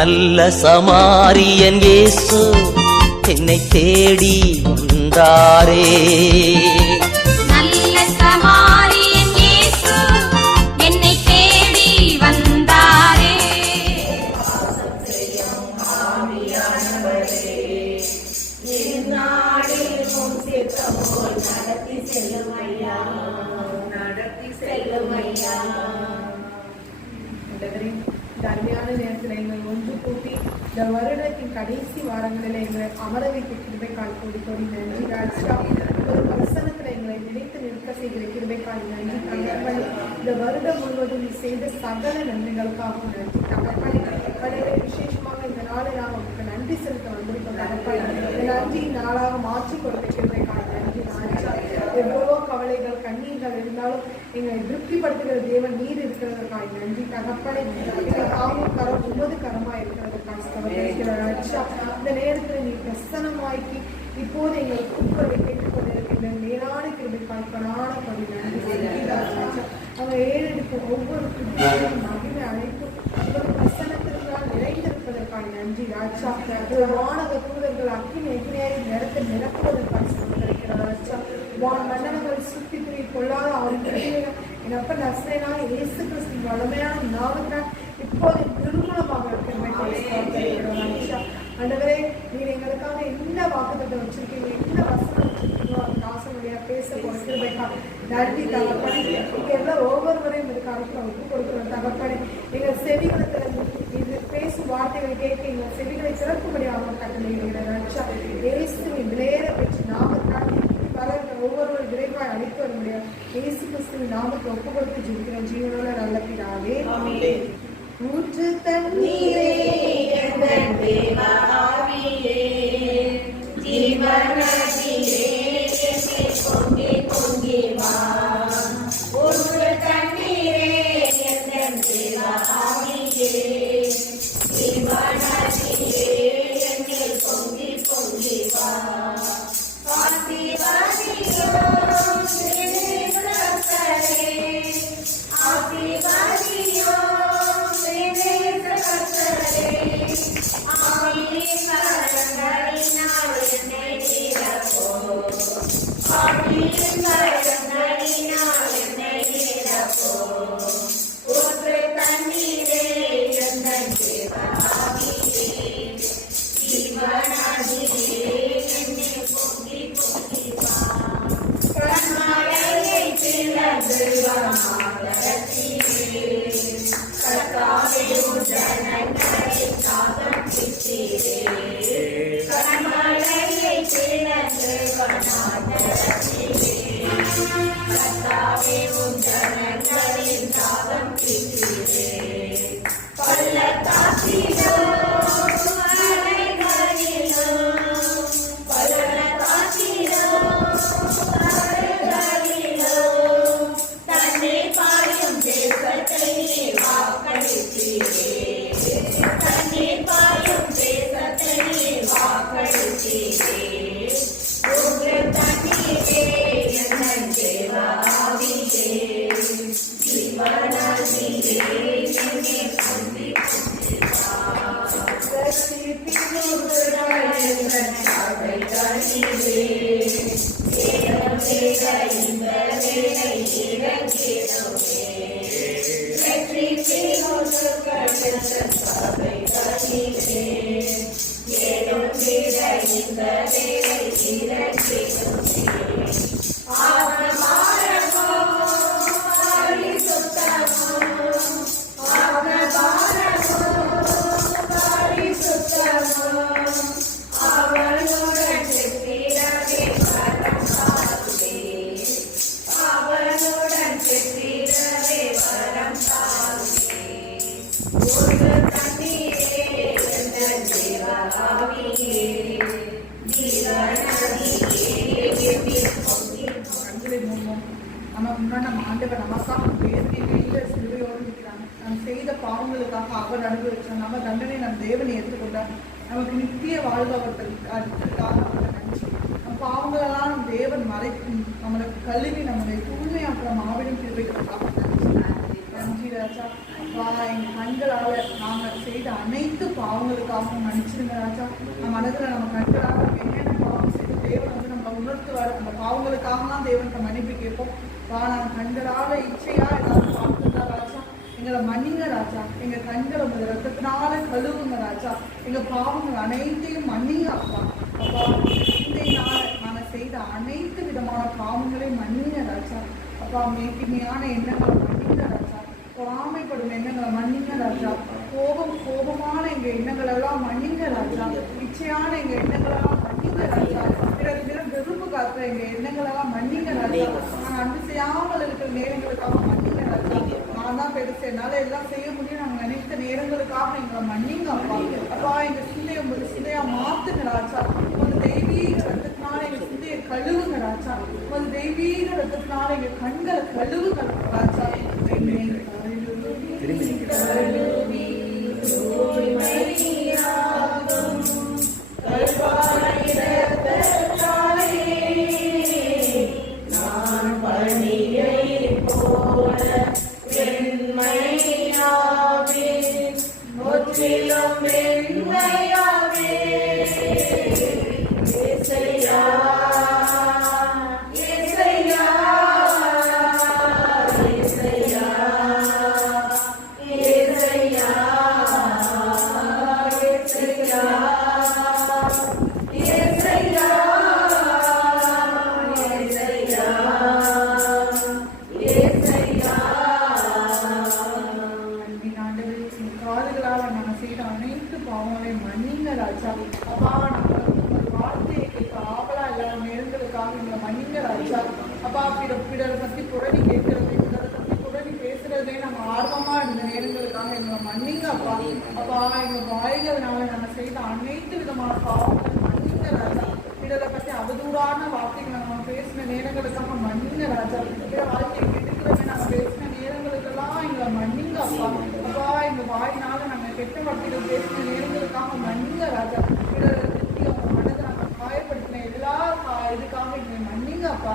நல்ல சமாரியன் இயேசு என்னை தேடி வந்தாரே. நல்ல சமாரியன் இயேசு என்னை தேடி வந்தாரே. அருமையான நேரத்தில் எங்கள் ஒன்று கூட்டி இந்த வருடத்தின் கடைசி வாரங்களில் எங்களை அமர வைக்க கிருபைக்கால் கூடி நன்றி ராஜா. ஒரு வசனத்தில் எங்களை நினைத்து நிற்க செய்கிற கிருபைக்கால் நன்றி தகப்பனே. இந்த வருடம் முழுவதும் நீ செய்த சகல நன்மைகளுக்காகவும் நன்றி தகப்பனே. கடவுளை விசேஷமாக இந்த நாளை நாம் உங்களுக்கு நன்றி செலுத்த வந்திருக்கோம் தகப்பனே. இந்த நன்றி நாளாக மாற்றி கொடுத்த கிருபைக்கால் நன்றி ராஜா. எவ்வளவோ கவலைகள் கண்ணீர்கள் இருந்தாலும் எங்களை திருப்திப்படுத்துகிற தேவன் நீர் இருக்கிறதற்காக நன்றி தகப்பனே. தாமும் கரம் உமது கரமா இருக்கிறதற்காக ராஜா. இந்த நேரத்தில் நீ பிரசன்னமாக்கி இப்போது எங்களை கூப்பிடுவதை கேட்டுக்கொண்டிருக்கின்ற மேலான கிருபைக்கால் கொடான கொடி நன்றி ராஜா. அவங்க ஏறெடுப்பு ஒவ்வொரு கிருபையும் மகிமை அனைத்தும் ஒரு பிரசன்னத்திற்கால் நிறைந்திருப்பதற்காக நன்றி ராஜா. வானக தூதர்கள் அக்கினி எகிரியாய் நேரத்தை நிரப்புவதற்காக சொல்லியிருக்கிறார் ராஜா. வான் மன்னர்கள் சுத்தி துணி கொள்ளாத அவர்கள் என்னப்ப நசரேனா இயேசு கிறிஸ்து வளமையான நாமத்தால் இப்போது நிர்மூலமாக ஆண்டவரே, நீர் எங்களுக்காக என்ன வாக்குத்தத்தை வச்சிருக்கீங்க, என்ன வசனம் வச்சிருக்கீங்களோ அந்த ஆசை வழியா பேச கொடுக்கிறதுக்கா நன்றி தகப்பனே. நீங்க எல்லாம் ஒவ்வொருவரையும் இந்த காலத்துல ஒப்பு கொடுக்கிறோம் தகப்பனே. எங்கள் செவிகளை திறந்து இது பேசும் வார்த்தைகளை கேட்க எங்கள் செவிகளை திறக்கும்படியாக கட்டளையிடுகிற ராஜா. இயேசுவின் விளையேற பெற்று நாமத்தால் ஒவ்வொரு விரைவாய் அழைத்து வர முடியாது. இயேசு கிறிஸ்துவின் நாமத்தை ஒப்பு கொடுத்து ஜெபிக்கிறோம் ஜீவனோட நல்ல பிதாவே. ஊற்று தண்ணீரே நம்ம ஆண்டவர் நமக்காக வேதனையில சிலுவையோடு இருக்கிறாங்க. நாம் செய்த பாவங்களுக்காக அவர் அனுபவிச்சார். நம்ம தண்டனை நம் தேவனை ஏற்றுக்கொண்டார். நமக்கு நித்திய வாழ்வு அவர்களுக்கு அடுத்ததுக்காக அவர் நன்றி. நம் பாவங்களெல்லாம் நம் தேவன் மறைக்கும் நம்மளுக்கு கல்வி நம்முடைய தூய்மையாக்குற மாபெரும் கிருபைகளுக்காக நன்றி. நன்றி ராஜா. அப்பா எங்க கண்களால நாங்க செய்த அனைத்து பாவங்களுக்காகவும் மன்னிச்சிருங்க ராஜா. நம்ம மனதுல நம்ம கண்களாக என்னென்ன பாவம் செய்து தேவன் வந்து நம்ம உணர்த்துவார், அந்த பாவங்களுக்காக தான் தேவனுக்கு மன்னிப்பு கேட்போம். நாங்கள் கண்களால இச்சையா எல்லாரும் பார்த்துருந்தா ராஜா, எங்களை மன்னிங்க ராஜா. எங்க கண்களை உங்க ரத்தத்தினால கழுவுங்க ராஜா. எங்க பாவங்கள் அனைத்தையும் மன்னிங்க அப்பா. அப்பா சிந்தையினால நாங்கள் செய்த அனைத்து விதமான பாவங்களையும் மன்னிங்க ராஜா. அப்பா மேட்டிமையான எண்ணங்களை மன்னிங்க ராஜா. பொறாமைப்படும் எண்ணங்களை மன்னிங்க ராஜா. கோபமான எங்க எண்ணங்கள் எல்லாம் மன்னிங்க ராஜா. இச்சையான எங்க எண்ணங்கள் எல்லாம் மன்னிங்க ராஜா. பிறகு வெறுப்பு காத்த எங்க எண்ணங்கள் எல்லாம் மன்னிங்க ராஜா. நாங்கள் அன்பு செய்யாமல் இருக்கிற நேரங்களுக்காக மன்னிங்க ராஜா. நான் தான் பெருசு, என்னால எல்லாம் செய்ய முடியும் நாங்கள் நினைத்த நேரங்களுக்காக எங்களை மன்னிங்க அப்பா. அப்பா எங்க சிந்தையை உங்களுக்கு சிந்தையா மாத்துங்க ராஜா. ஒரு தெய்வீக ரத்தத்தினால எங்க சிந்தையை கழுவுங்க ராஜா. ஒரு தெய்வீக ரத்தத்தினால எங்க கண்களை கழுவுங்க ராஜா. அப்பா பிறரை பத்தி புரணி கேட்கறது, பிறரை பத்தி புரணி பேசுறதே நம்ம ஆர்வமா இருந்த நேரங்களுக்காக எங்களை மன்னிங்க அப்பா. அப்பா எங்க வாய்கள்னால நாங்கள் செய்த அனைத்து விதமான பாவங்களை மன்னிங்க ராஜா. பிறரை பத்தி அவதூறான வார்த்தைகளை நம்ம பேசின நேரங்களுக்காக மன்னிங்க ராஜா. பிற வாழ்க்கையை கெட்டுக்கிறவே நாங்கள் பேசின நேரங்களுக்கெல்லாம் எங்களை மன்னிங்க அப்பா. அப்பா எங்க வாயினால நாங்கள் கெட்ட வார்த்தைகள் பேசின நேரங்களுக்காக மன்னிங்க ராஜா. பிறரை பத்தி அவங்க மனதை நாங்கள் காயப்படுத்தின எல்லா இதுக்காக எங்களை மன்னிங்க அப்பா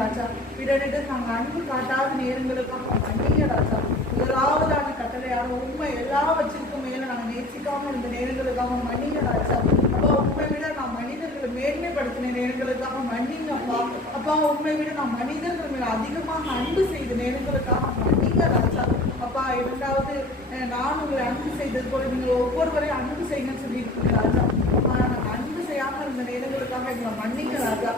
ராஜா. பிறரிடம் நாங்கள் அன்பு காட்டாத நேரங்களுக்காக மன்னிங்க ராஜா. முதலாவதான கட்டளையான உண்மை எல்லாவற்றிற்கும் மேல நாங்கள் நேசிக்காம இருந்த நேரங்களுக்காக மன்னிங்க ராஜா. அப்பா உண்மை விட நான் மனிதர்களை மேன்மைப்படுத்தின நேரங்களுக்காக மன்னிங்க அப்பா. அப்பா உண்மை விட நான் மனிதர்கள் மேல அதிகமாக அன்பு செய்த நேரங்களுக்காக மன்னிங்க ராஜா. அப்பா இரண்டாவது, நான் உங்களை அன்பு செய்தது போல நீங்கள் ஒவ்வொருவரையும் அன்பு செய்யுங்கன்னு சொல்லியிருக்கீங்க ராஜா. அன்பு செய்யாமல் இருந்த நேரங்களுக்காக எங்களை மன்னிங்க ராஜா.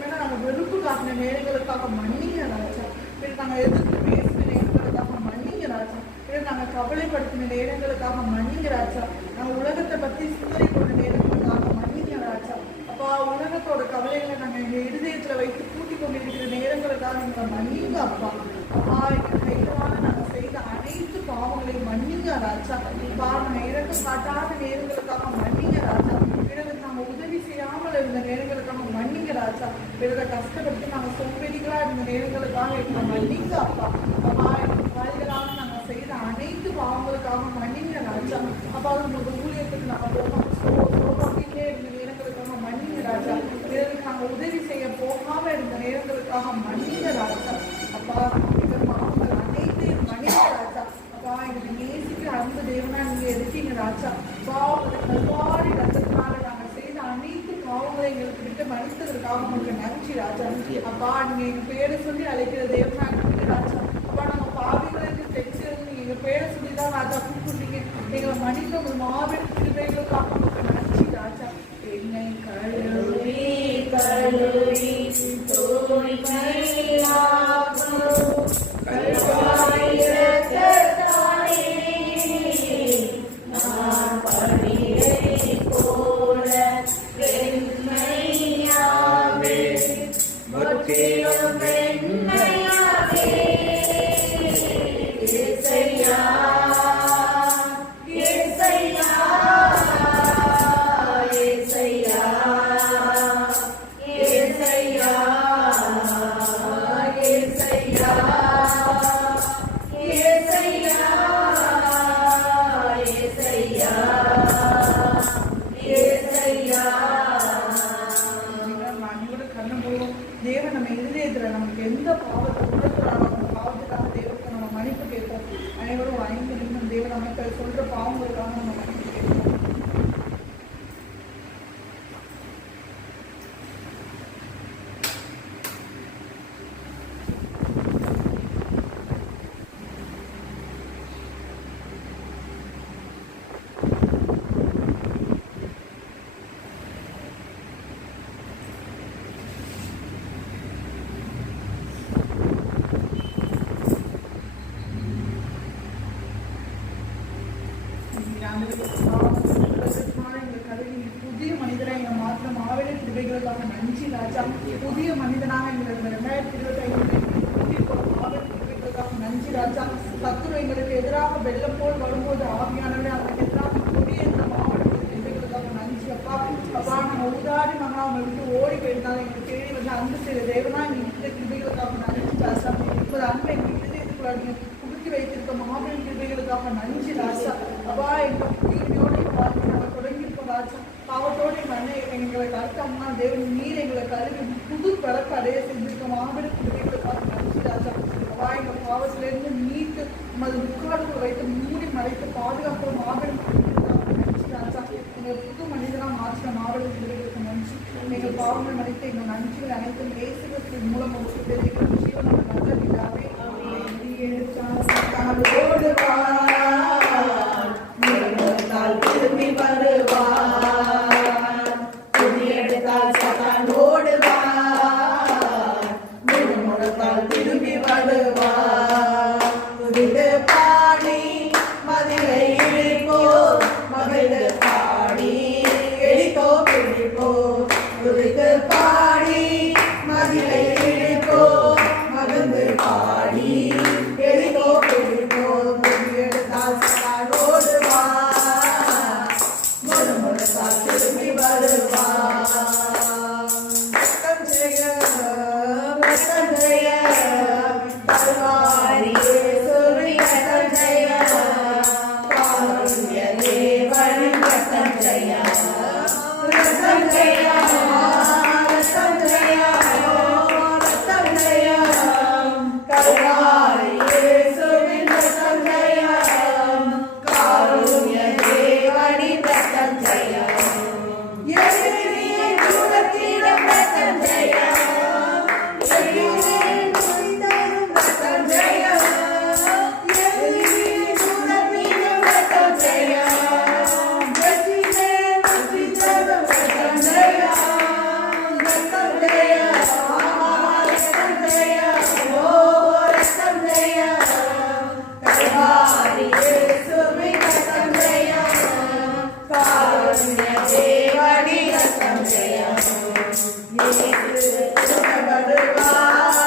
மேல நாங்கள் வெறுப்பு காட்டின நேரங்களுக்காக மன்னிங்க ராஜா. பிறகு நாங்கள் எதிர்த்து பேசின நேரங்களுக்காக மன்னிங்க ராஜா. பிறகு நாங்கள் கவலைப்படுத்தின நேரங்களுக்காக மன்னிங்க ராஜா. நாங்கள் உலகத்தை பற்றி சிந்தனை கொண்ட நேரங்களுக்காக மன்னிங்க ராஜா. அப்பா உலகத்தோட கவலைகளை நாங்கள் எங்கள் இருதயத்தில் வைத்து கூட்டிக் கொண்டிருக்கிற நேரங்களுக்காக எங்களை மன்னிங்க அப்பா. அப்பா எங்கள் கைகளால் நாங்கள் செய்த அனைத்து பாவங்களையும் மன்னிங்க ராஜா. அப்பா நாங்கள் இறக்க காட்டாத நேரங்களுக்காக மன்னிங்க ராஜா. பிறகு நாங்கள் உதவி செய்யாமல் இருந்த நேரங்களுக்காக மன்னிங்க ராஜா. பிறகு கஷ்டப்பட்டு நாங்கள் சோம்பேறிகளா இருந்த நேரங்களுக்காக எங்களை மன்னிங்க அப்பா. அப்பா எங்கள் காய்களால் நாங்கள் செய்த அனைத்து பாவங்களுக்காக மன்னிங்க ராஜா. அப்பா உங்களுக்கு ஊழியத்துக்கு நாங்கள் சோகத்திலே இருந்த நேரங்களுக்காக மன்னிங்க ராஜா. பிறகு நாங்கள் உதவி செய்ய போகாம இருந்த நேரங்களுக்காக மன்னிங்க ராஜா. அப்பா எங்கள் பாவங்கள் அனைத்தையும் மன்னிங்க ராஜா. அப்பா எங்களுக்கு நேசிக்கிற அன்பு தேவனா நீங்க இருக்கீங்க ராஜா. அப்பா உங்களுக்கு கல்வாரி ரத்தத்தினால நாங்கள் செய்த அனைத்து பாவங்களை எங்களுக்கு விட்டு மன்னித்ததற்காக உங்களுக்கு நன்றி ராஜா. அப்பா நீங்க எங்க பேரை சொல்லி அழைக்கிற தேவனா இருக்கீங்க ராஜா. அப்பா நாங்க பாவிகளுக்கு தெரிச்சிருந்து நீங்க எங்க பேரை சொல்லிதான் ராஜா கூப்பிட்டீங்க. எங்களை மன்னிக்க ஒரு மாபெரும் கிருபைகளுக்காக உங்களுக்கு நன்றி ராஜா. என்னை கழுவி எதிராக வெள்ளம் போல் வரும்போது ஆவியானவரே அதற்கு எதிராக கொடியிருந்த மாவட்ட கிருபைகளுக்காக நன்றி அப்பா. அப்பா நம்ம உதாரி மகா அவங்க விட்டு ஓடி போயிருந்தாலும் எங்களுக்கு தேடி வந்து அன்பு செய்த தேவனா இந்த கிருபைகளுக்காக நன்றி ராசா. இப்போது அன்பை எங்கள் இதயத்துக்குள்ள நீங்க புகுத்தி வைத்திருக்க மாபெரும் கிருபைகளுக்காக நன்றி ராசா. அப்பா எங்க தீமையோடு நாங்கள் தொடங்கியிருக்கோம் ராஜா. பாவத்தோடு எங்கள் அண்ணன் எங்களை கருத்தம்னா தேவன் நீர் எங்களை கருவி புது பிறப்பு அடைய செஞ்சிருக்க மாபெரும் கிருபைகளுக்காக நன்றி ராஜா. அப்பா எங்கள் பாவத்திலிருந்து மீட்டு உமது முக்காடுகள் வைத்து மூடி மறைத்து பாதுகாப்பு மாபெரும் கிருபைகளுக்காக நன்றி ராஜா. எங்கள் புது மனிதனாக மாற்றின மாபெரும் கிருபைகளுக்கு நன்றி. எங்கள் பாவங்கள் மறைத்து எங்கள் நன்றிகள் அனைத்தும் இயேசுவின் மூலம் உங்களுக்கு தெரிவிக்கும் ஜீவன நல்ல பிதாவே. ஓடு திரும்பி வருவார், துணியெடுத்தால் சதான் ஓடுவார், முழுமுடத்தால் திரும்பி வருவார். துதித்து பாடி மதிலை இழிப்போர், மகிழ்ந்து பாடி எளித்தோ பிடிப்போர். துதித்து பாடி மதிலை இழிப்போர், மகிழ்ந்து பாடி எளித்தோ பிடிப்போர். துணியெடுத்தால் சதான் ஓடுவார், முழுமுடத்தால் திரும்பி வருவார். வெட்கம் ஜெய கல்வாரி இயேசுவின் வெட்கம் ஜெய, காருண்ய தேவனின் வெட்கம் ஜெய, வெட்கம் ஜெய, வெட்கம் ஜெய, வெட்கம் ஜெய, கல்வாரி இயேசுவின் வெட்கம் ஜெய, காருண்ய தேவனின் வெட்கம் ஜெய. எதிரியின் தூரத்திடம் வெட்கம் ஜெய, எதிரியின் துணிந்தரும் வெட்கம் ஜெய, எதிரியின் தூரத்திடம் வெட்கம் ஜெய, வெற்றிமேல் வெற்றி தரும் வெட்கம் ஜெய, வெட்கம் ஜெய, வெட்கம் ஜெய, ஓ வெட்கம் ஜெய, கல்வாரி இயேசுவின் வெட்கம் ஜெய, காருண்ய தேவனி வெட்கம் ஜெய. இயேசு வருவார்,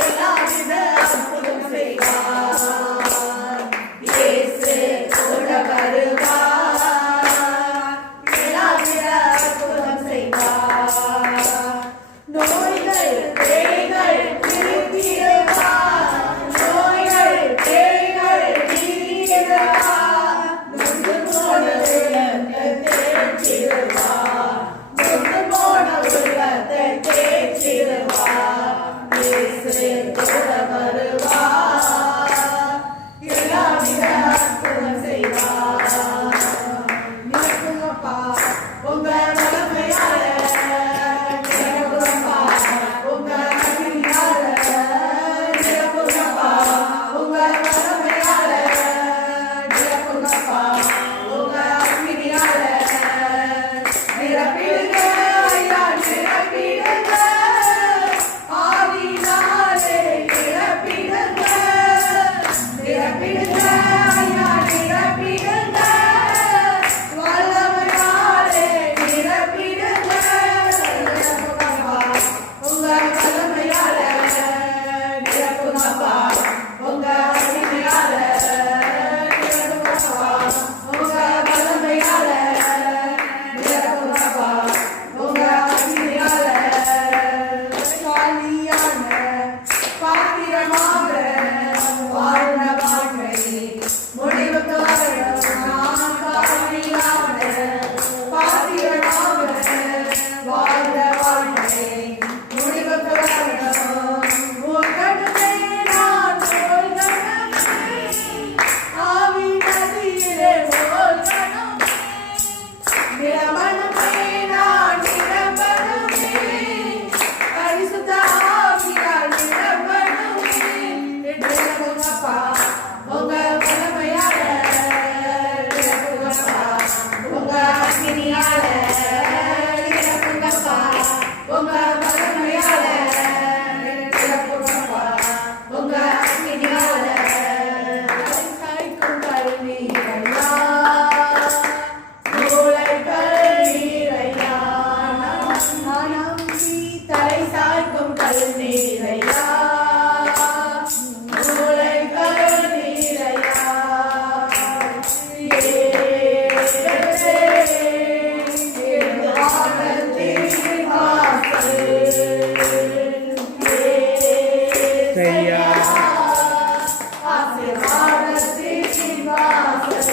எல்லாவித அற்புதம் செய்வார். இயேசு கூட வருவார், எல்லாவித அற்புதம் செய்வார். நோய்கள் பேய்கள் திருத்திடுவார், நோய்கள் பேய்கள் நீக்கிடுவார். நொந்து போன உள்ளத்தை தேற்றிடுவார், நொந்து போன உள்ளத்தை தேற்றிடுவார். இயேசு கூட வருவார், எல்லாவித அற்புதம் செய்வார். நிரப்புங்கப்பா உங்க வல்லமையால, நிரப்புங்கப்பா உங்க அன்பினால, நிரப்புங்கப்பா உங்க வல்லமையால, நிரப்புங்கப்பா உங்க அன்பினால. நிரப்பிடுங்க ஐயா, நிரப்பிடுங்க ஆவியினாலே, நிரப்பிடுங்க ஏசையா ஆசீர்வாதத்தின் வாசல்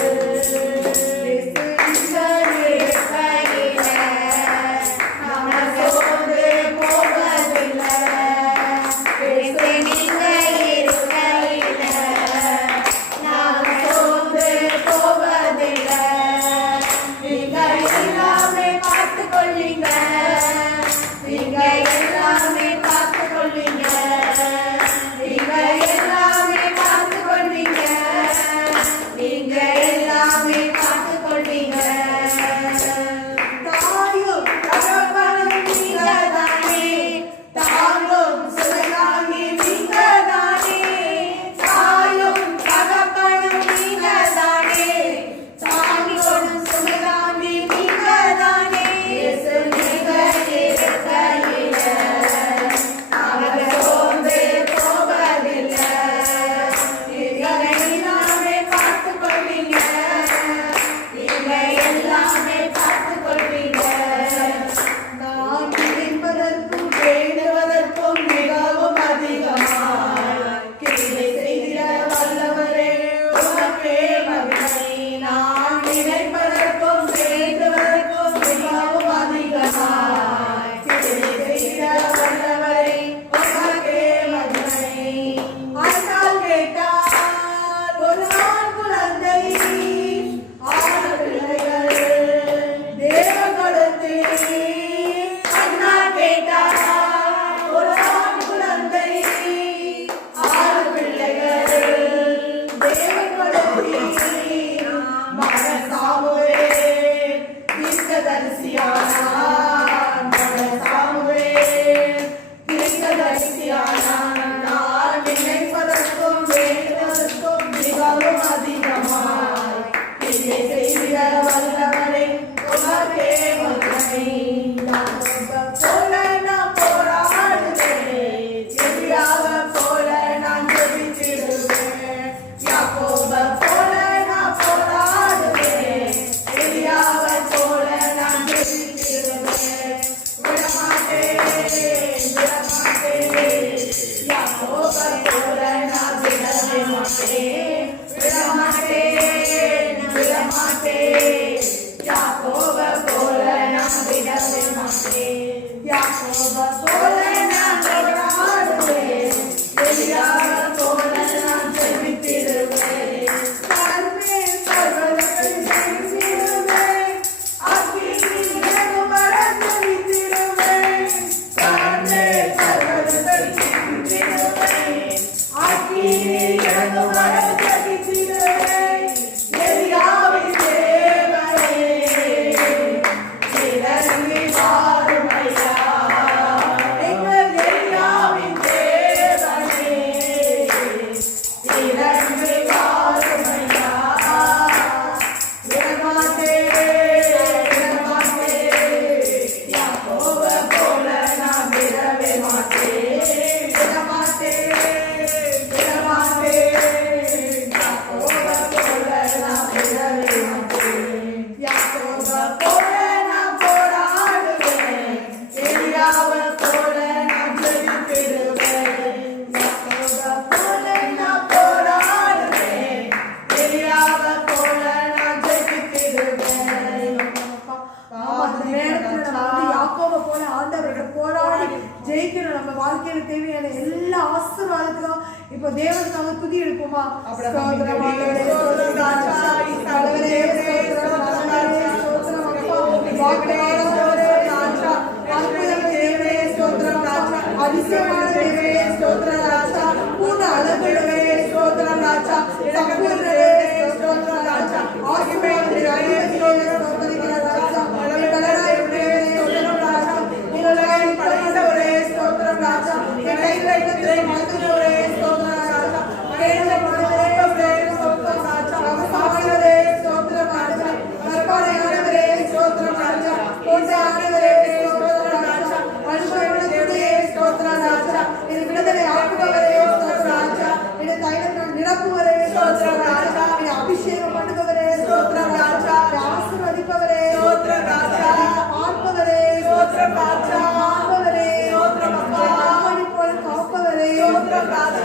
விடுதலை ஆக்குபவரே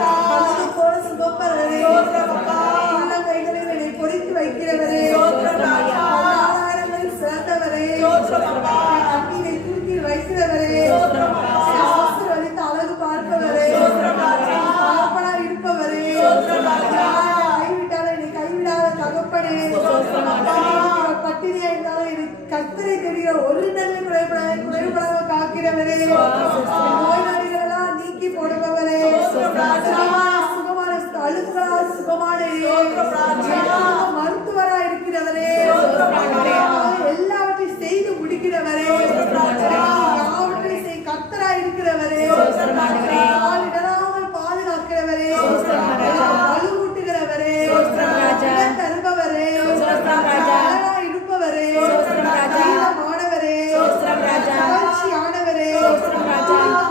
மனது போல சுகப்படுறவரே, உள்ளங்கைகளில் என்னை பொறித்து வைக்கிறவரே, ஆயிரங்களில் சிறந்தவரே, கண்ணீரை தூக்கி வைக்கிறவரே, ஆசீர்வதித்து அழகு பார்ப்பவரே, தகப்பனாய் இருப்பவரே, கைவிட்டாலும் என்னை கைவிடாத தகப்பனே, பட்டினியா இருந்தாலும் எனக்கு கர்த்தரை தெரிகிற ஒரு நன்மை குறைபடாம காக்கிறவரே, நோய் நொடிகளெல்லாம் நீக்கி போடுபவரே, சுகமான அழுகுகளால் சுகமான மருத்துவரா இருக்கிறவரே, எல்லாவற்றையும் செய்து முடிக்கிறவரே, யாவற்றையும் கர்த்தரா இருக்கிறவரே, இடராமல் பாதுகாக்கிறவரே, வலுவூட்டுகிறவரே, தருபவரே, இருப்பவரே, மாணவரே, ஆனவரே,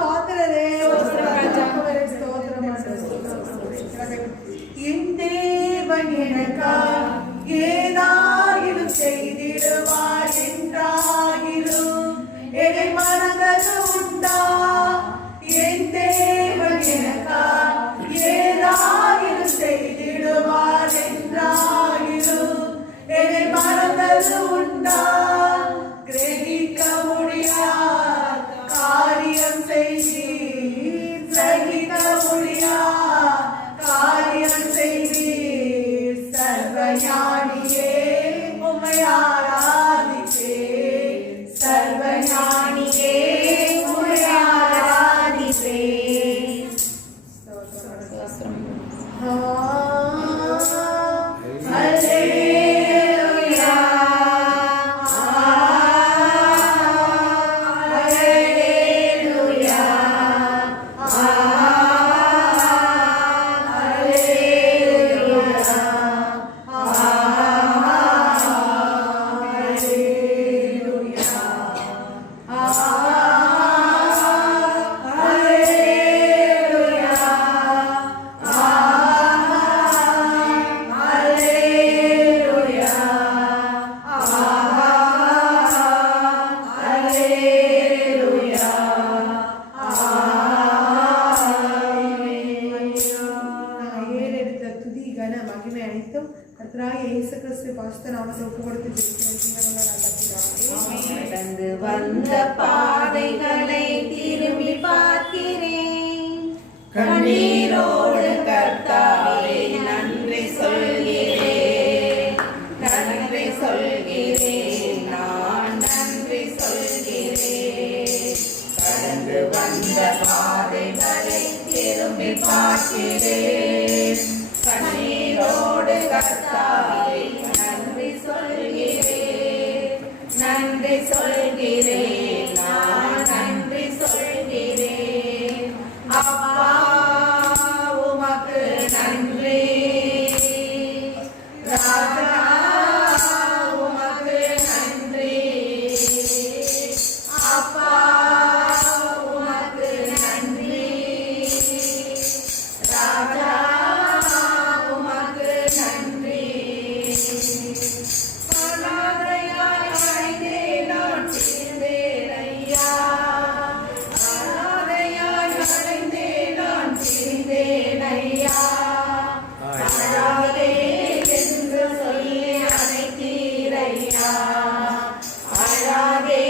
பாத்திரரே, என் தேவன் எனக்கா ஏதாயிலும் செய்திடுவார் என்றாகிலும் என்னை மறந்தது உண்டா? என் தேவன் எனக்கா ஏதாயிலும் செய்திடுவார் என்றாகிலும் என்னை மறந்தது உண்டா? கிரகிக்க முடியாத காரியம் செய்தீர், கிரகிக்க முடியாத காரியம் செய்தீர், சர்வஞானியே உம்மை ஆராதிப்பேன், சர்வஞானியே உம்மை ஆராதிப்பேன். கடந்து வந்த பாதைகளை திரும்பி பார்க்கிறேன், கண்ணீரோடு கர்த்தாவே நன்றி சொல்கிறேன், நன்றி சொல்கிறேன், நான் நன்றி சொல்கிறேன். கடந்து வந்த பாதைகளை திரும்பி பார்க்கிறேன், கண்ணீரோடு கர்த்தாவே நன்றி சொல்கிறேன், நன்றி சொல்கிறேன், நான் நன்றி சொல்கிறேன். அப்பா உமக்கு நன்றி, ராஜா உமக்கு நன்றி, அப்பா உமக்கு நன்றி, ராஜா உமக்கு நன்றி. அனாதையாய் அலைந்தே நான் திரிந்தேன் ஐயா, அனாதையாய் அலைந்தே நான் திரிந்தேன் ஐயா, அழாதே என்று சொல்லி அழைத்தீர் ஐயா, அழாதே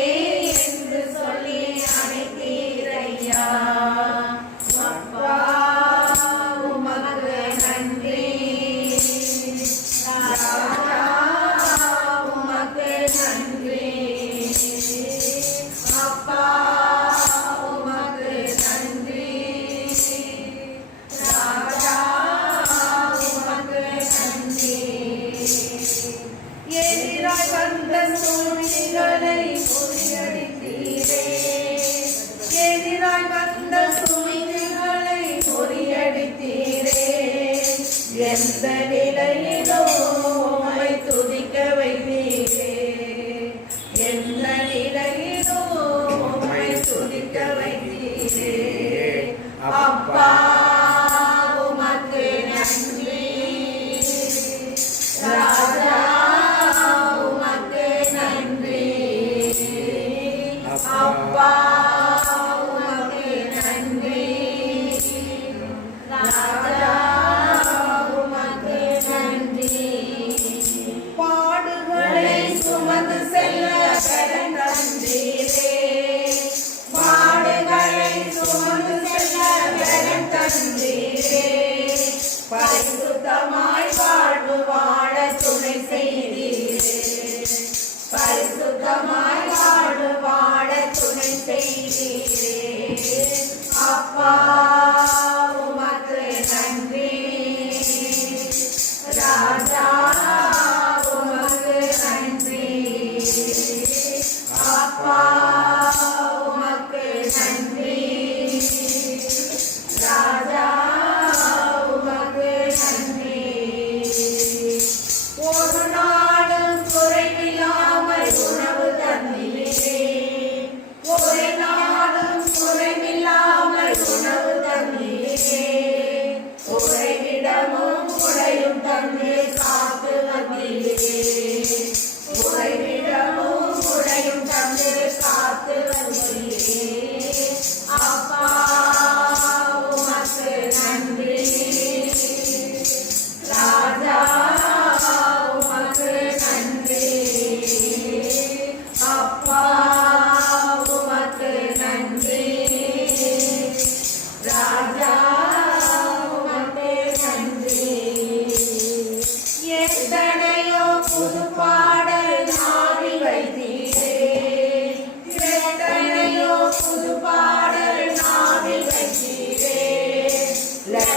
என்று சொல்லி அழைத்தீர் ஐயா. அப்பா உமக்கு நன்றி, ராஜா உமக்கு நன்றி, அப்பா உமக்கு நன்றி, ராஜா உமக்கு நன்றி. எதிராய் வந்த சூழ்ச்சிகளை முறியடித்தீரே, எதிராய் வந்த சூழ்ச்சிகளை முறியடித்தீரே, எந்த நிலையிலும் உம்மை துதிக்க வைத்தீரே, எந்த நிலையிலும் உம்மை துதிக்க வைத்தீரே. அப்பா உமக்கு நன்றி, ராஜா உமக்கு நன்றி, அப்பா உமக்கு நன்றி, ராஜா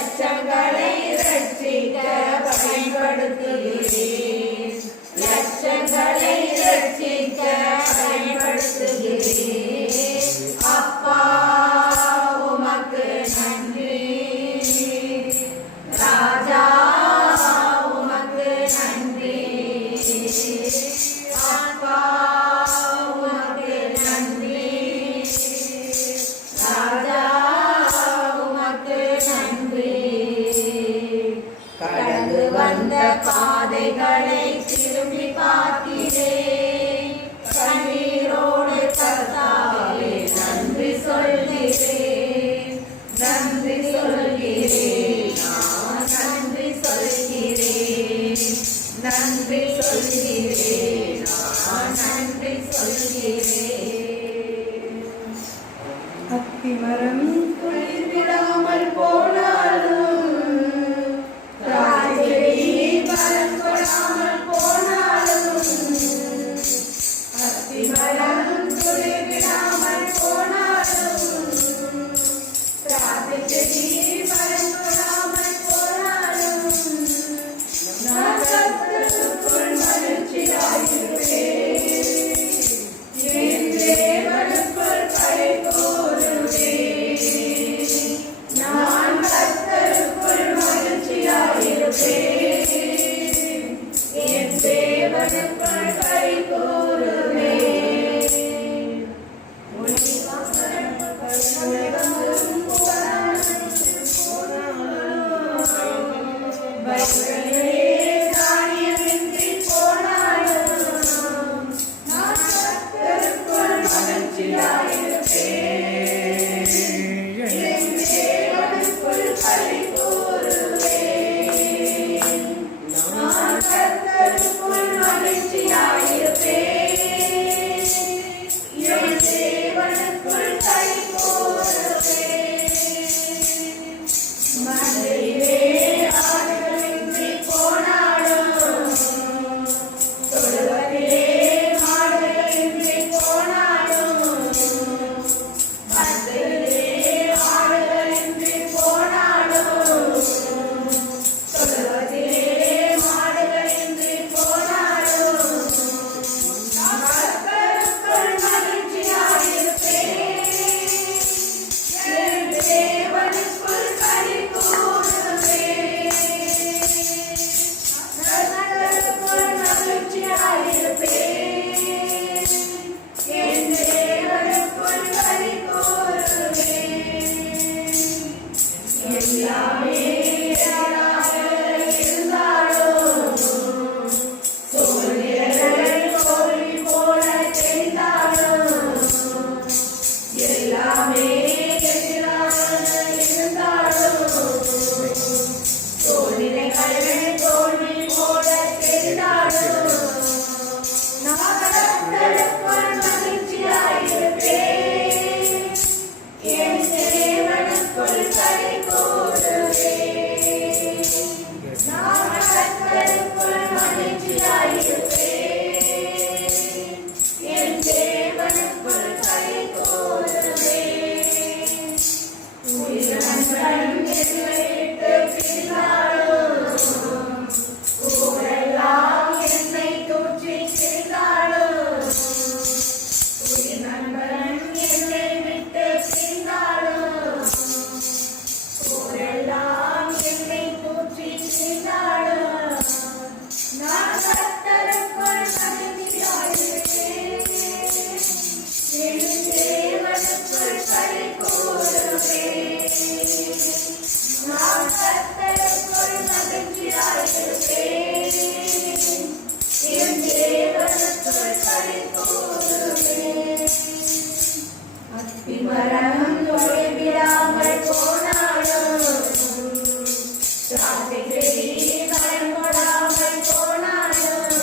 லட்சங்களை ரட்சிக்க பயன்படுத்துகிறேன். லட்சங்களை ரட்சிக்க பயன்படுத்துகிறேன். அப்பா உமக்கு நன்றி. ராஜா உமக்கு நன்றி. அப்பா உமக்கு நன்றி. ராஜா உமக்கு நன்றி. கடந்து வந்த பாதைகளை திரும்பி பார்க்கிறேன். கண்ணீரோடு கர்த்தாவே நன்றி சொல்கிறேன். நன்றி சொல்கிறேன். நான் நன்றி சொல்கிறேன். நன்றி சொல்கிறேன். நான் நன்றி சொல்கிறேன். அத்திமரம் குளிர்விடாமல் போனாலும், திராட்சைச்செடி பலன் கொடாமல் போனாலும், அத்திமரம் குளிர்விடாமல் போனாலும், திராட்சைச்செடி பலன் கொடாமல் போனாலும், நான் கர்த்தருக்குள் மகிழ்ச்சியாயிருப்பேன். என் தேவனுக்குள் களி கூறுவேன். நான் கர்த்தருக்குள் மகிழ்ச்சியாயிருப்பேன். என் தேவனுக்குள் களி கூறுவேன். உலகமும் போனாலும், வயல்களிலே தானியமின்றி போனாலும், நான் கர்த்தருக்குள் மகிழ்ச்சியாயிருப்பேன். என் தேவனுக்குள் களி கூறுவேன். நான் கர்த்தருக்குள் மகிழ்ச்சியாயிருப்பேன். என் தேவனுக்குள் களி கூறுவேன். மந்தையிலே ஆடுகளின்றி போனாலும், தொழுவத்திலே மாடுகளின்றி போனாலும், மந்தையிலே ஆடுகளின்றி போனாலும், தொழுவத்திலே மாடுகளின்றி போனாலும், நான் கர்த்தருக்குள் மகிழ்ச்சியாயிருப்பேன். என் தேவனுக்குள் களி கூறுவேன். கர்த்தருக்குள் மகிழ்ச்சியாயிருப்பேன். என் தேவனுக்குள் களி கூறுவேன். எல்லாமே எதிராக இருந்தாலும், சூழ்நிலைகள் தோல்வி போல தெரிந்தாலும், எல்லாமே எதிராக இருந்தாலும், சூழ்நிலைகள் தோல்வி போல தெரிந்தாலும், நான் கர்த்தருக்குள் மகிழ்ச்சியாயிருப்பேன். என் தேவனுக்குள் களி கூறுவேன். நான் கர்த்தருக்குள் மகிழ்ச்சியாயிருப்பேன். என் தேவனுக்குள் களி கூறுவேன். உயிர் நண்பன் என்னை விட்டு பிரிந்தாலும், ஊரெல்லாம் என்னை தூற்றி திரிந்தாலும், உயிர் நண்பன் என்னை விட்டு பிரிந்தாலும், ஊரெல்லாம் என்னை தூற்றி திரிந்தாலும், நான் கர்த்தருக்குள் மகிழ்ச்சியாயிருப்பேன். என் தேவனுக்குள் களி கூறுவேன். நான் கர்த்தருக்குள் மகிழ்ச்சியாயிருப்பேன். என் தேவனுக்குள் களி கூறுவேன். அத்திமரம் தொலைவிடாமல் போனாலும், திராட்சைச்செடி பலன் கொடாமல் போனாலும்,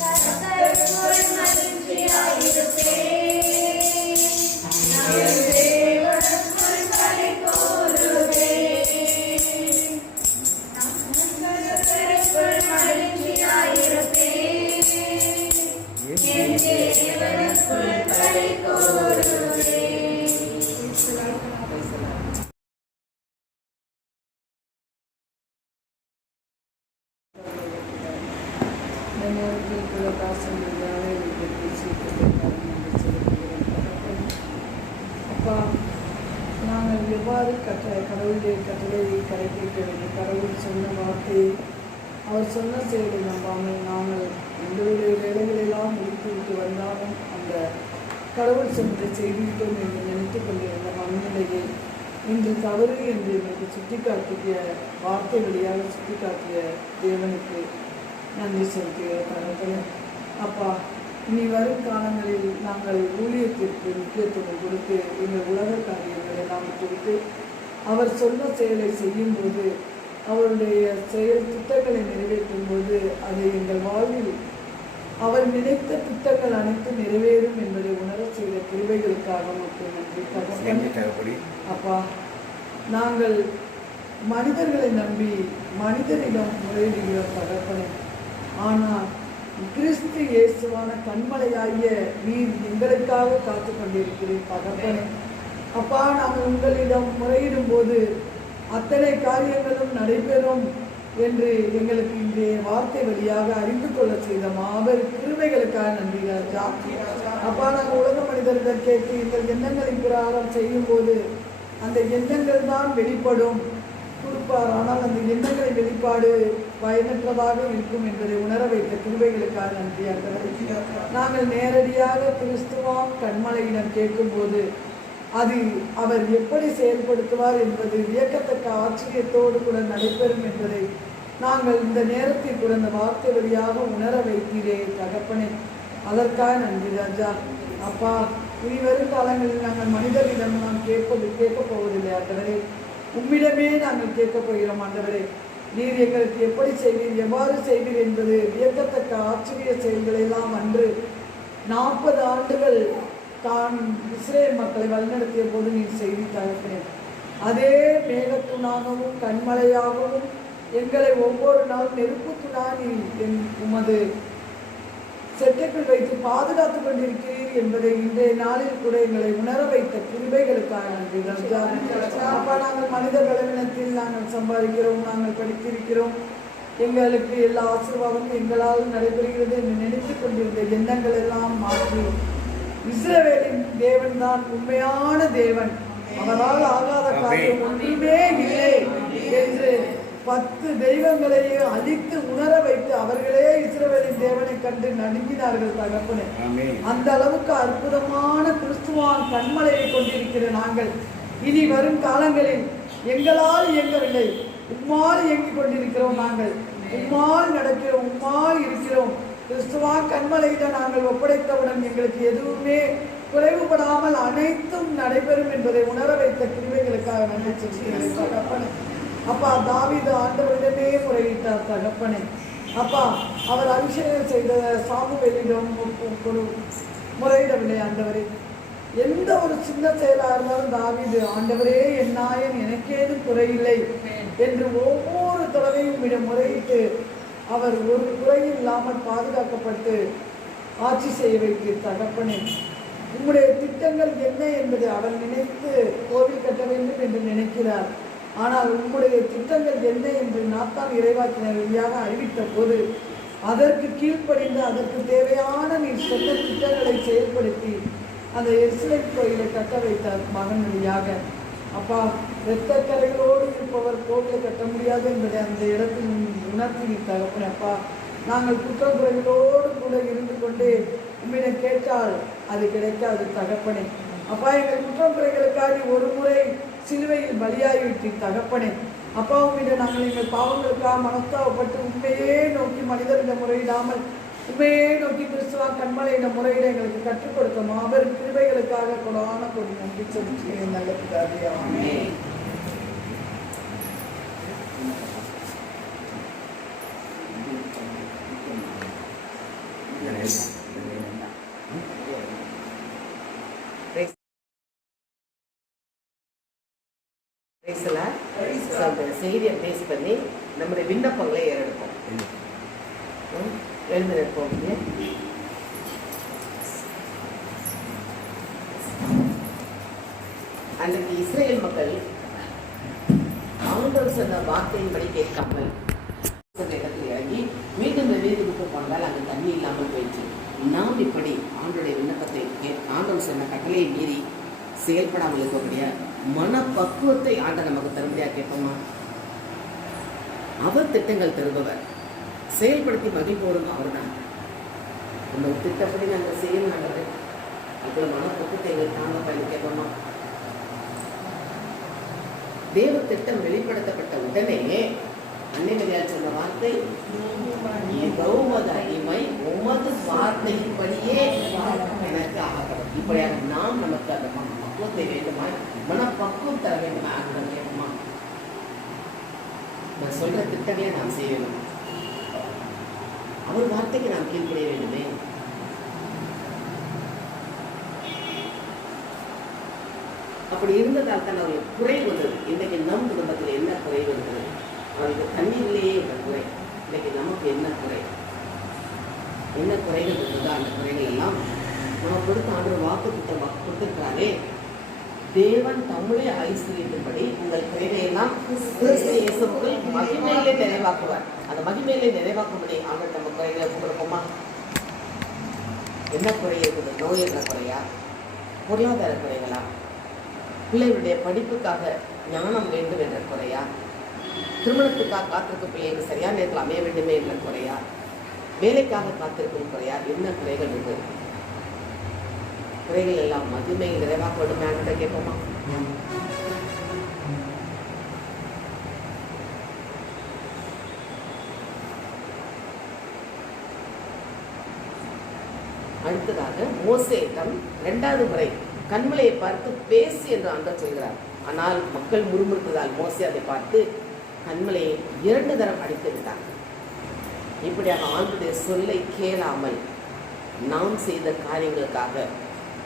கர்த்தருக்குள் மகிழ்ச்சியாயிருப்பேன். என் தேவனுக்குள் களி கூறுவேன். கர்த்தருக்குள் மகிழ்ச்சியாயிருப்பேன். என் தேவனுக்குள் களி கூறுவேன். நேரத்தில் இருக்கிற தாசங்கள் யாரை பேசியிருக்கிறேன். அப்பா, நாங்கள் எவ்வாறு கடவுளுடைய கட்டளையை கடைபிடிக்க வேண்டும்? கடவுள் சொன்ன வார்த்தையை, அவர் சொன்ன செயலை நம்பாமல் நாங்கள் எங்களுடைய வேலைகளெல்லாம் முடித்துவிட்டு வந்தாலும் அந்த கடவுள் சொன்னதை செய்துவிட்டோம் என்று நினைத்து கொண்டிருந்த மனநிலையை இன்று தவறு என்று எனக்கு சுட்டிக்காட்டிய வார்த்தை வழியாக சுட்டிக்காட்டிய தேவனுக்கு நன்றி செலுத்துகிற தரத்தில் அப்பா, இனி வரும் காலங்களில் நாங்கள் ஊழியத்திற்கு முக்கியத்துவம் கொடுத்து எங்கள் உலக காரியங்களை நாம் கொடுத்து அவர் சொன்ன செயலை செய்யும்போது, அவருடைய செயல் திட்டங்களை நிறைவேற்றும் போது அதை எங்கள் வாழ்வில் அவர் நினைத்த திட்டங்கள் அனைத்தும் நிறைவேறும் என்பதை உணர செய்த கிருபைகளுக்காக மக்கள் நன்றி. அப்பா, நாங்கள் மனிதர்களை நம்பி மனிதனிடம் முறையிடுகிறோம் தகப்பனே. ஆனால் கிறிஸ்து இயேசுவான கண்மலையாகிய நீர் எங்களுக்காக காத்து கொண்டிருக்கிறேன் தகப்பனே. அப்பா, நாங்கள் உங்களிடம் முறையிடும் போது அத்தனை காரியங்களும் நடைபெறும் என்று எங்களுக்கு இன்றைய வார்த்தை வழியாக அறிந்து கொள்ள செய்த மாபெரும் கிருபைகளுக்காக நன்றி ராஜா. அப்பா, நாங்கள் உலக மனிதர்கள் கேட்டு எங்கள் எண்ணங்களின் பிரகாரம் செய்யும் போது அந்த எண்ணங்கள் தான் வெளிப்படும் கொடுப்பார். ஆனால் அந்த எண்ணங்களை வெளிப்பாடு பயனற்றதாக இருக்கும் என்பதை உணர வைத்த கிருபைகளுக்காக நன்றியாக. நாங்கள் நேரடியாக கிறிஸ்துவாம் கண்மலையிடம் கேட்கும்போது அது அவர் எப்படி செயல்படுத்துவார் என்பது வியக்கத்தக்க ஆச்சரியத்தோடு கூட நடைபெறும் என்பதை நாங்கள் இந்த நேரத்தில் கூட இந்த வார்த்தை வழியாக உணர வைக்கிறேன் தகப்பனே. அதற்காக நன்றி ராஜா. அப்பா, இனி வரும் காலங்களில் நாங்கள் மனிதரிடம் நாம் கேட்கப் போவதில்லை ஆண்டவரே, உம்மிடமே நாங்கள் கேட்கப் போகிறோம் ஆண்டவரே. நீர் எங்களுக்கு எப்படி செய்வீர், எவ்வாறு செய்வீர் என்பது வியக்கத்தக்க ஆச்சரிய செயல்களெல்லாம் அன்று 40 ஆண்டுகள் தான் இஸ்ரேல் மக்களை வழிநடத்திய போது நீர் செய்தி தகப்பனே. அதே மேகத்துணாகவும் கண்மலையாகவும் எங்களை ஒவ்வொரு நாள் நெருப்புத்துணாக உமது செட்டைக்குள் வைத்து பாதுகாத்து கொண்டிருக்கிறீர் என்பதை இன்றைய நாளில் கூட எங்களை உணர வைத்த கிருபைகளுக்காக நன்றி ராஜா. அப்பா, நாங்கள் மனித பலவீனத்தில் நாங்கள் சம்பாதிக்கிறோம், நாங்கள் படித்திருக்கிறோம், எங்களுக்கு எல்லா ஆசீர்வாதமும் எங்களால் நடைபெறுகிறது என்று நினைத்து கொண்டிருந்த எண்ணங்கள் எல்லாம் மாற்றி இஸ்ரவேலின் தேவன் தான் உண்மையான தேவன், அவரால் ஆகாத காரியம் ஒன்றுமே இல்லை என்று 10 தெய்வங்களையும் அழித்து உணர வைத்து அவர்களே இஸ்ரவேலின் தேவனை கண்டு நடுங்கினார்கள் தகப்பனே. அந்த அளவுக்கு அற்புதமான கிறிஸ்துவான் கண்மலையை கொண்டிருக்கிற நாங்கள் இனி வரும் காலங்களில் எங்களால் இயங்கவில்லை, உம்மால் இயங்கிக் கொண்டிருக்கிறோம். நாங்கள் உம்மால் நடக்கிறோம், உம்மால் இருக்கிறோம். கிறிஸ்துவான் கண்மலையிட நாங்கள் ஒப்படைத்தவுடன் எங்களுக்கு எதுவுமே குறைவுபடாமல் அனைத்தும் நடைபெறும் என்பதை உணர வைத்த கிருபைகளுக்காக நன்றி சொல்கிறேன் தகப்பனே. அப்பா, தாவீது ஆண்டவரிடமே முறையிட்டார் தகப்பனே. அப்பா, அவர் அபிஷேகம் செய்த சாமுவேலிடம் முறையிடவில்லை ஆண்டவரே. எந்த ஒரு சின்ன செயலாக இருந்தாலும் தாவீது, ஆண்டவரே என் நாயன், எனக்கேதும் குறையில்லை என்று ஒவ்வொரு தடவையும் முறையிட்டு அவர் ஒரு குறையும் இல்லாமல் பாதுகாக்கப்பட்டு ஆட்சி செய்ய வைத்தீர் தகப்பனே. உங்களுடைய திட்டங்கள் என்ன என்பதை அவர் நினைத்து கோவில் கட்ட வேண்டும் என்று நினைக்கிறார். ஆனால் உங்களுடைய திட்டங்கள் என்ன என்று நாத்தான் இறைவாக்கினர் வழியாக அறிவித்த போது அதற்கு கீழ்ப்படிந்து அதற்கு தேவையான நீர் சொன்ன திட்டங்களை செயல்படுத்தி அந்த எருசலேம் கோயிலை கட்ட வைத்தார் மகன் வழியாக. அப்பா, இரத்த கரைகளோடு இருப்பவர் கோவிலை கட்ட முடியாது என்பதை அந்த இடத்தில் உணர்த்தி தகப்பனே. அப்பா, நாங்கள் குற்றக்குறைகளோடு கூட இருந்து கொண்டு உம்மிடம் கேட்டால் அது கிடைக்காது தகப்பனே. அப்பா, எங்கள் குற்றக்குறைகளுக்காக ஒரு முறை சிலுவையில் பலியாகிவிட்டு தகப்பனே. அப்பா, உம்மிடம் நாங்கள் எங்கள் பாவங்களுக்காக மனஸ்தாபப்பட்டு உண்மையே நோக்கி மனிதரிடம் முறையிடாமல் உண்மையே நோக்கி கிறிஸ்துவா கண்மலையிடம் முறையிட எங்களுக்கு கற்றுக் கொடுக்க மாபெரும் கிருபைகளுக்காக கொடான கொடி நன்றி சொல்கிறேன் நல்ல பிதாவே. ஆமென். செய்தியை பேஸ் பண்ணி நம்முடைய விண்ணப்பங்களை ஏறெடுப்போம். எழுந்திருப்போம். அன்றைக்கு இஸ்ரேல் மக்கள் ஆண்டவர் சொன்ன வார்த்தையின்படி கேட்காமல் இடத்தில் இறங்கி மீண்டும் இந்த வீட்டுக்கு போனால் அங்கே நாம் இப்படி ஆண்டோடைய விண்ணப்பத்தை ஆண்டவர் சொன்ன கட்டளையை மீறி செயல்படாமல் இருக்கக்கூடிய மனப்பக்குவத்தை ஆண்டவர் நமக்கு தரும்படியாக கேட்போமா? அவர் திட்டங்கள் தருபவர், செயல்படுத்தி மகிழ்வோரும் அவர் தான். நம்ம திட்டப்படி நாங்கள் செய்யணும் ஆண்டவர். அதுல மனப்பக்குவத்தை எங்களுக்கு தாங்க பயன் கேட்போமா? தேவ திட்டம் வெளிப்படுத்தப்பட்ட உடனே அன்னைமரியாள் சொன்ன வார்த்தை, அடிமை உமது வார்த்தையின்படியே எனக்கு ஆகப்படும். இப்படியாக நாம் நமக்கு அந்த பக்குவத்தை வேண்டுமா, மனப்பக்குவம் தர வேண்டுமா? ஆகணும் கேட்போமா? நான் சொல்ற திட்டங்களை நாம் செய்ய வேண்டும். அவர் வார்த்தைக்கு நாம் கீழ்ப்படிய வேண்டுமே. அப்படி இருந்ததால் தான் அவர்களுக்கு குறை வந்தது. இன்றைக்கு நம் குடும்பத்தில் என்ன குறை வருகிறது? அவர்களுக்கு தண்ணீரிலேயே இந்த குறை. இன்னைக்கு நமக்கு என்ன குறை, என்ன குறைகள் இருந்ததோ அந்த குறைகள் எல்லாம் நம்ம கொடுத்த ஆண்டு வாக்கு திட்டம் கொடுத்திருக்கிறாரே, தேவன் தமிழை ஐஸ்வர்யத்தின்படி உங்கள் குறைவையெல்லாம் கிறிஸ்து இயேசுவுக்குள் மகிமையிலே நிறைவாக்குவார். அந்த மகிமையிலே நிறைவாக்கும்படி ஆண்டு நம்ம குறைகளை கொடுப்போமா? என்ன குறை இருக்குது? நோய் என்ற குறையா, பொருளாதார குறைகளா, பிள்ளைகளுடைய படிப்புக்காக ஞானம் வேண்டும் என்ற குறையா, திருமணத்துக்காக காத்திருக்கும் பிள்ளைகளுக்கு சரியான நேரத்தில் அமைய வேண்டுமே என்ற குறையா, வேலைக்காக காத்திருக்கும் குறையா, என்ன குறைகள் இருக்கு? குறைகள் எல்லாம் மகிமையில் நிறைவாக்க வேண்டுமே கேட்போமா? அடுத்ததாக மோசேயிடம் 2வது முறை கண்மலையை பார்த்து பேசு என்று ஆண்டவர் சொல்கிறார். ஆனால் மக்கள் முறுமுறுத்ததால் மோசே அதை பார்த்து கண்மலையை 2 தரம் அடித்து விட்டார். இப்படியாக ஆண்டவருடைய சொல்லை கேளாமல் நாம் செய்த காரியங்களுக்காக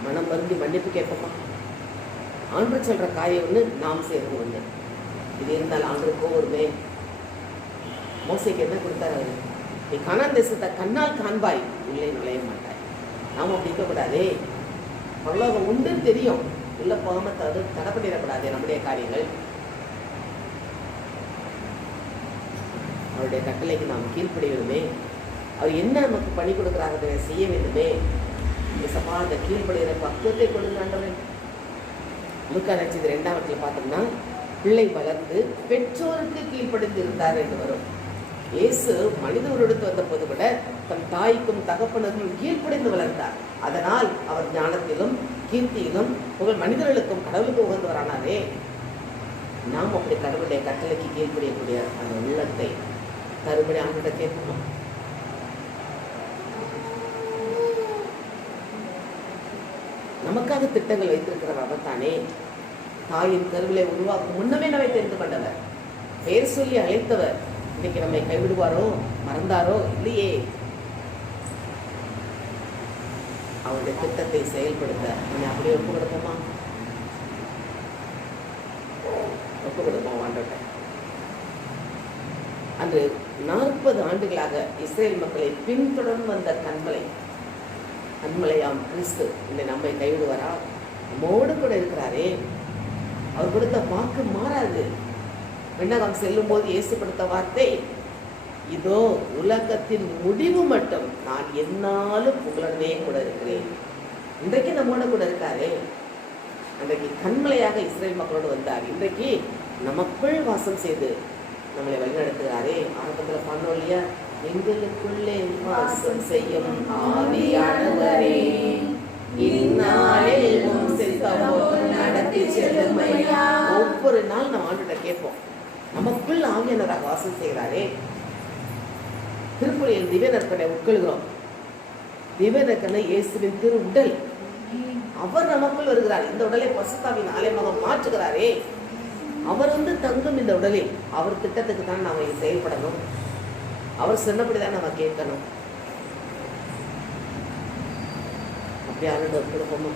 மனம் வருந்தி மன்னிப்பு கேட்போமா? ஆண்டவர் சொல்ற காரியம் ஒன்று, நாம் செய்யறது ஒன்று. இது இருந்தால் ஆண்டவருக்கு கோவமே. மோசேக்கு என்ன கொடுத்தாரு அவரு? நீ கானான் தேசத்தை கண்ணால் காண்பாய், உள்ளே நுழைய மாட்டாய். நாம் அப்படி இருக்கக்கூடாதே. பரலோகம் உண்டுன்னு தெரியும், உள்ள போகாம தடை பண்ணிடக்கூடாது நம்முடைய காரியங்கள். அவருடைய கட்டளைக்கு நாம் கீழ்ப்படியணுமே. அவர் என்ன நமக்கு பணி கொடுக்குறாங்க செய்ய வேண்டுமே. சபா அந்த கீழ்ப்படுகிற பக்குவத்தை கொடுங்காண்டவன். லூக்கா நட்சத்திரம் 2ஆம் பார்த்தோம்னா, பிள்ளை வளர்ந்து பெற்றோருக்கு கீழ்ப்படிந்து இருந்தார் என்று வரும். இயேசு மனிதர்களுக்கு வந்த போது கூட தம் தாய்க்கும் தகப்பனுக்கும் கீழ்ப்படிந்து வளர்ந்தார். அதனால் அவர் ஞானத்திலும் கீர்த்தியிலும் மனிதர்களுக்கும் கடவுளுக்கு உகந்தவரானாரே. நாம் அப்படி கடவுளுடைய கட்டளைக்கு கீழ்ப்படியக்கூடிய அந்த உள்ளத்தை தருபடி அவங்கள்ட்ட கேட்கணும். நமக்காக திட்டங்கள் வைத்திருக்கிறவர் அவர் தானே. தாயின் கருவிலை உருவாக்கும் முன்னமே நம்மை தெரிந்து கொண்டவர், பெயர் சொல்லி அழைத்தவர். இன்னைக்கு நம்மை கைவிடுவாரோ மறந்தாரோ இல்லையே. அவருடைய திட்டத்தை செயல்படுத்த நம்ம அப்படியே ஒப்பு கொடுப்போமா? ஒப்பு கொடுப்போம் ஆண்டவர்கிட்ட. அன்று 40 ஆண்டுகளாக இஸ்ரேல் மக்களை பின்தொடர்ந்து வந்த கண்மலையாம் கிறிஸ்து இன்னை நம்மை கைவிடுவாரா? நம்மோடு கூட இருக்கிறாரே. அவர் கொடுத்த வாக்கு மாறாது. விண்ணகம் செல்லும் போது இயேசு கொடுத்த வார்த்தை, இதோ உலகத்தின் முடிவு மட்டும் நான் என்னாலும் உங்களுடனே கூட இருக்கிறேன். இன்றைக்கு நம்மோட கூட இருக்காரே. அன்றைக்கு கண்மலையாக இஸ்ரேல் மக்களோடு வந்தார். இன்றைக்கு நமக்குள் வாசம் செய்து நம்மளை வழிநடத்துகிறாரே. ஆரம்பத்தில் பண்ணோம் இல்லையா, எங்களுக்குள்ளே வாசம் செய்யும் ஆவியானவரே, இந்நாளிலும் நடத்தி செல்லுமையா. ஒவ்வொரு நாள் நம்ம ஆண்டுகிட்ட கேட்போம், நமக்குள் ஆவியானவராக வாசம் செய்கிறாரே. திருப்பலியில் திவ்ய நற்கனை உட்கொள்கிறோம். திவ்ய நற்கனை இயேசுவின் திரு உடல். அவர் நமக்குள் வருகிறார். இந்த உடலை பசுத்தாவின் ஆலயமாக மாற்றுகிறாரே. அவர் தங்கும் இந்த உடலில். அவர் திட்டத்துக்கு தான் நாம செயல்படணும். அவர் சொன்னபடிதான் நம்ம கேட்கணும். அப்படியான கொடுப்போமா?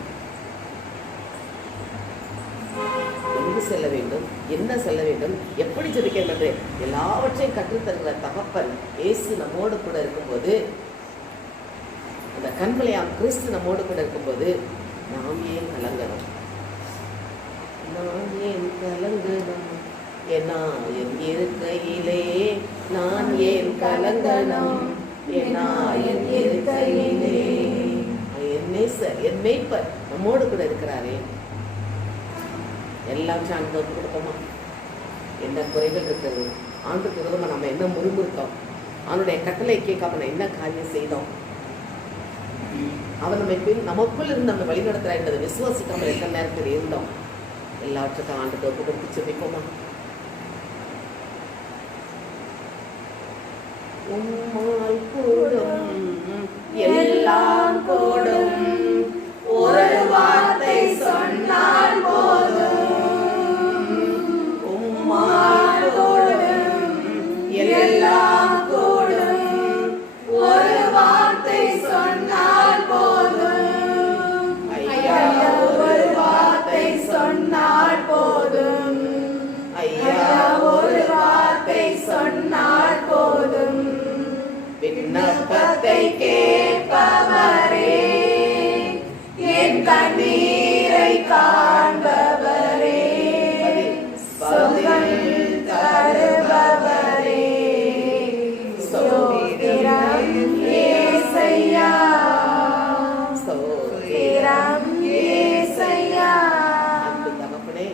எங்கு செல்ல வேண்டும், என்ன செல்ல வேண்டும், எப்படி ஜெபிக்க என்று எல்லாவற்றையும் கற்றுத்தருகிற தகப்பன் இயேசு நம்மோடு கூட இருக்கும்போது, அந்த கண்மலையாம் கிறிஸ்து நம்மோடு கூட இருக்கும்போது நாம் ஏன் கலங்கணும்? நான் ஏன் கலங்கணும்? ஏன்னா என் இருக்கையிலே நான் ஏன் கலங்கணும்? என் இருக்கையிலே. என் நேசர், என் மேய்ப்பர் நம்மோடு கூட இருக்கிறாரே. எல்லாத்தையும் ஆண்டு ஒப்பு கொடுப்போமா? என்ன குறைகள் இருக்கிறது? ஆண்டுக்கு விரோதமாக நம்ம என்ன முறுமுறுத்தோம்? அவனுடைய கட்டளை கேட்காம நான் என்ன காரியம் செய்தோம்? அவன் நமக்குள் இருந்து நம்ம வழிநடத்துறா என்பதை விசுவாசிக்காமல் எத்தனை நேரத்தில் இருந்தோம்? எல்லாவற்றுக்கும் ஆண்டுக்கு ஒப்பு கொடுத்து செபிப்போமா? உம்மால் கூடும் எல்லாம் கூடும், ஒரு வார்த்தை சொன்னால் போதும். உம்மால் கூடும் எல்லாம் கூடும், ஒரு வார்த்தை சொன்னால் போதும். ஐயா ஒரு வார்த்தை சொன்னால் போதும். ஐயா ஒரு வார்த்தை சொன்னால் போதும். விண்ணப்பத்தை கேட்பவரே, என் கண்ணீரை காண்பவரே, பதில் தருபவரே, ஸ்தோத்திரம் இயேசையா, ஸ்தோத்திரம் இயேசையா. அன்பு தகப்பனே,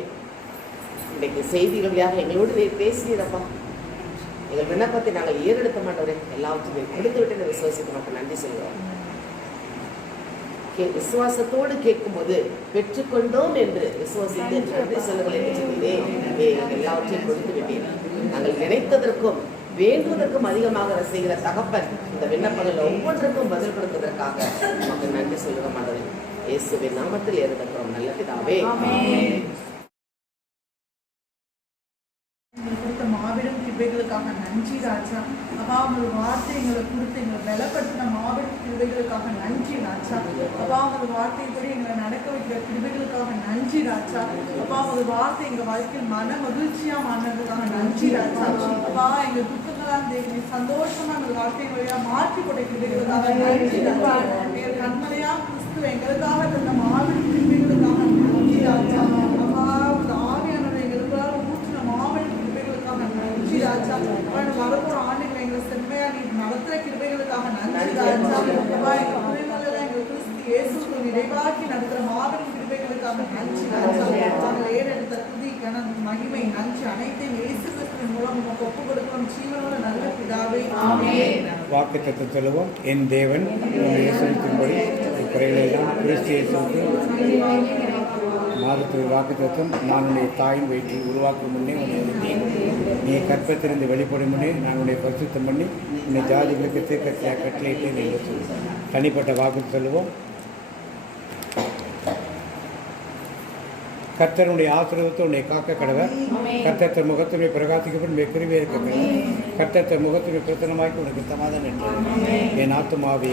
இன்றைக்கு செய்திகள் வழியாக எங்களோடு நீர் பேசினீரப்பா. எங்கள் விண்ணப்பத்தை நாங்கள் ஏறெடுத்த மாட்டோம், எல்லாவற்றையும் கொடுத்து விட்டு விசுவாசிக்க மாட்டோம். நன்றி சொல்கிறோம். விசுவாசத்தோடு கேட்கும்போது பெற்றுக்கொண்டோம் என்று விசுவாசித்து நன்றி சொல்லுங்கள் என்று சொன்னீரே. எல்லாவற்றையும் கொடுத்து விட்டேன். நாங்கள் நினைத்ததற்கும் வேண்டுவதற்கும் அதிகமாக செய்கிற தகப்பன் இந்த விண்ணப்பங்கள் ஒவ்வொன்றுக்கும் பதில் கொடுப்பதற்காக நமக்கு நன்றி சொல்லுக மாட்டோம். இயேசுவின் நாமத்தில் ஏறெடுக்கிறோம் நல்ல பிதாவே. மாபெரும் கிருபைகளுக்காக நன்றி ராஜா. அப்பா ஒரு வார்த்தை எங்களை கொடுத்து எங்களை பலப்படுத்தின மாபெரும் கிருபைகளுக்காக நன்றி ராஜா. அப்பா ஒரு வார்த்தைப்படி எங்களை நடக்க வைக்கிற கிருபைகளுக்காக நன்றி ராஜா. அப்பா ஒரு வார்த்தை எங்கள் வாழ்க்கையில் மன மகிழ்ச்சியா மாறினதுக்காக நன்றி ராஜா. அப்பா எங்கள் துக்கங்களாம் சந்தோஷமா எங்கள் வாழ்க்கை வழியா மாற்றி கொண்ட கிருபைகளுக்காக நன்றி ராஜா. எங்கள் கண்மலையா கிறிஸ்து எங்களுக்காக தந்த மாபெரும் கிருபைகளுக்காக நன்றி ராஜா. அப்பா ஒரு ஆவியானவர் எங்களுக்காக ஊற்றின மாபெரும் நன்றி ராஜா. வரப்போற ஆண்டுகளை எங்களை செம்மையா நீ நடத்துற கிருபைகளுக்காக நன்றி ராஜா. எங்கள் கிறிஸ்து இயேசுக்கு நிறைவாக்கி நடத்துற மாபெரும் கிருபைகளுக்காக நன்றி ராஜா. நாங்கள் ஏறெடுத்த துதி கன மகிமை நன்றி அனைத்தையும் இயேசு கிறிஸ்துவின் மூலம் நமக்கு ஒப்பு கொடுக்கிறோம். ஜீவனோட நல்ல பிதாவே ஆமென். வாக்குத்தத்தம் சொல்லுவோம். என் தேவன் இயேசுவின்படி குறைகளை எல்லாம் கிறிஸ்து இயேசுவுக்கு மாதத்துக்கு வாக்குத்தத்தம். நான் உன்னுடைய தாயின் வயிற்றில் உருவாக்கும் முன்னே நீ கற்பத்திலிருந்து வெளிப்படும் முன்னே நான் உன்னை பரிசுத்தம் பண்ணி உன்னை ஜாதிகளுக்கு தீர்க்க கட்டளையிட்டு நீங்கள் சொல்லுவோம். தனிப்பட்ட வாக்கு சொல்லுவோம். கர்த்தருடைய ஆசீர்வாதத்தை உன்னை காக்க கடவர். கர்த்தர் முகத்துடைய பிரகாசிக்கப்படும் கிருபை இருக்க கடவர். கர்த்தர் முகத்துடைய பிரசனமாக்கி உனக்கு சமாதானம் என்று என் ஆத்துமாவே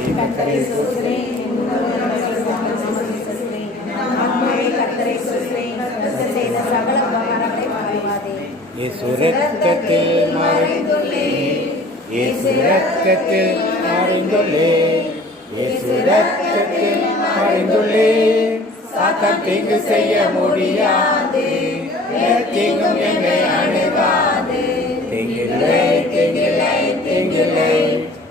ரத்தத்தில் மறைந்துள்ளே சாத்தான் தீங்கு செய்ய முடியாது. தீங்கும் என்னை அணுகாது. தீங்கில்லை தீங்கில்லை தீங்கில்லை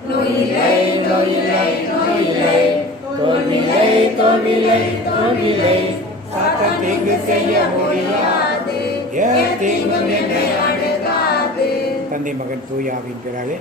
நோயில்லை நோயில்லை நோயில்லை தோல்விலை தோல்விலை தோல்விலை சாத்தான் தீங்கு செய்ய முடியாது. தீங்கும் என்னை அணுகாது. தந்தை மகன் தூய ஆவியின் பெயராலே